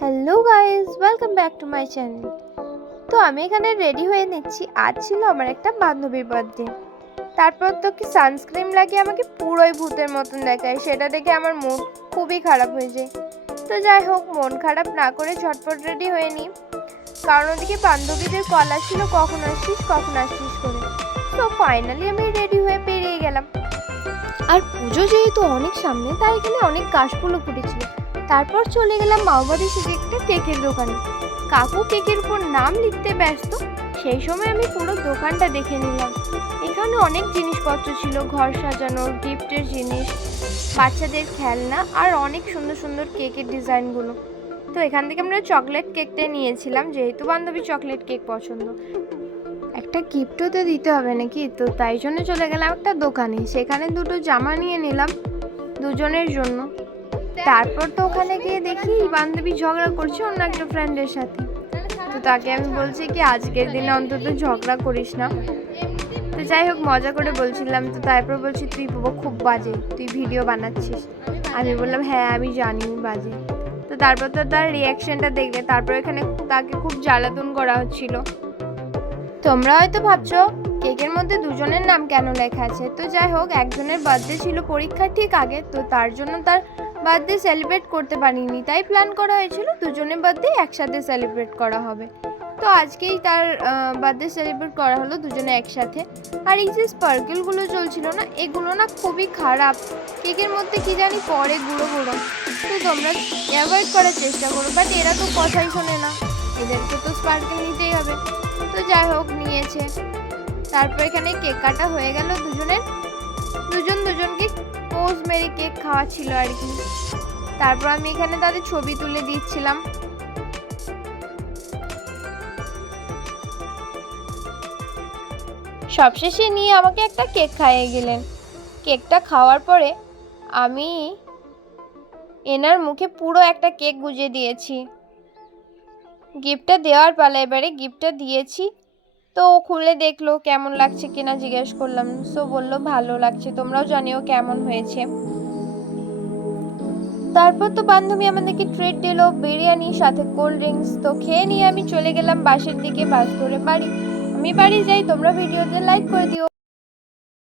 Hello guys welcome back to my channel তো আমি এখানে রেডি হয়ে নিচ্ছি। আজ ছিল আমার একটা বান্ধবীর বার্থডে তারপর তো কি সানস্ক্রিন লাগিয়ে আমাকে পুরোই ভূতের মতন দেখায়। সেটা দেখে আমার মুড খুবই খারাপ হয়ে যায়। তো যাই হোক, মন খারাপ না করে ঝটপট রেডি হয়ে নিই। কারণ ওদিকে বান্ধবীদের কল আসছিল, কখন আসছিস কখন আসছিস করে? তো ফাইনালি আমি রেডি হয়ে বেরিয়ে গেলাম। আর পুজো যেহেতু অনেক সামনে, তাই এখানে অনেক কাশফুলও ফুটেছিল। তারপর চলে গেলাম মাওবাড়ি থেকে একটা কেকের দোকানে। কাকু কেকের উপর নাম লিখতে ব্যস্ত, সেই সময় আমি পুরো দোকানটা দেখে নিলাম। এখানে অনেক জিনিসপত্র ছিল, ঘর সাজানোর গিফটের জিনিস, বাচ্চাদের খেলনা আর অনেক সুন্দর সুন্দর কেকের ডিজাইনগুলো। তো এখান থেকে আমরা চকলেট কেকটা নিয়েছিলাম, যেহেতু বান্ধবী চকলেট কেক পছন্দ। একটা গিফটও তো দিতে হবে নাকি? তো তাই জন্য চলে গেলাম একটা দোকানে। সেখানে দুটো জামা নিয়ে নিলাম, দুজনের জন্য। তারপর তো ওখানে গিয়ে দেখি বান্ধবী ঝগড়া করছে অন্য একটা ফ্রেন্ডের সাথে। তো তাকে আমি বলছি কি, আজকের দিনে অন্তত ঝগড়া করিস না। তো যাই হোক, মজা করে বলছিলাম। তো তারপর বলছি, তুই বাবা খুব বাজে, তুই ভিডিও বানাচ্ছিস। আমি বললাম হ্যাঁ আমি জানি বাজে। তো তারপর তো তার রিয়াকশনটা দেখলে, তারপর এখানে তাকে খুব জ্বালাতন করা হচ্ছিল। তোমরা হয়তো ভাবছ, কেকের মধ্যে দুজনের নাম কেন লেখা আছে? তো যাই হোক, একজনের বার্থডে ছিল পরীক্ষার ঠিক আগে, তো তার জন্য তার বার্থডে সেলিব্রেট করতে পারিনি, তাই প্ল্যান করা হয়েছিল দুজনের বার্থডে একসাথে সেলিব্রেট করা হবে। তো আজকেই তার বার্থডে সেলিব্রেট করা হলো দুজনে একসাথে। আর এই যে স্পার্কেলগুলো চলছিল না, এগুলো না খুবই খারাপ। কেকের মধ্যে কি জানি পরে গুঁড়ো গুঁড়ো। তো তোমরা অ্যাভয়েড করার চেষ্টা করো বাট এরা তো কথাই শোনে না। এদেরকে তো স্পার্কেল নিতেই হবে। তো যাই হোক, নিয়েছে। তারপর এখানে কেক কাটা হয়ে গেল দুজনের। দুজন মেরে কেক খাওয়া ছিল আর কি। তারপর আমি এখানে তাদের ছবি তুলে দিচ্ছিলাম। সবশেষে নিয়ে আমাকে একটা কেক খাইয়ে গেলেন। কেকটা খাওয়ার পরে আমি এনার মুখে পুরো একটা কেক গুজে দিয়েছি। গিফটটা দেওয়ার পালা এবারে গিফটটা দিয়েছি। তো ও খুলে দেখল কেমন লাগছে কিনা জিজ্ঞেস করলাম। সো বলল, ভালো লাগছে, তোমরাও জানিও কেমন হয়েছে। তারপর তো বান্ধবী আমাদেরকে ট্রিট দিল, বিরিয়ানি, সাথে কোল্ড ড্রিঙ্কস তো খেয়ে নিয়ে আমি চলে গেলাম বাসের দিকে, বাস ধরে বাড়ি। আমি বাড়ি যাই, তোমরা ভিডিওতে লাইক করে দিও।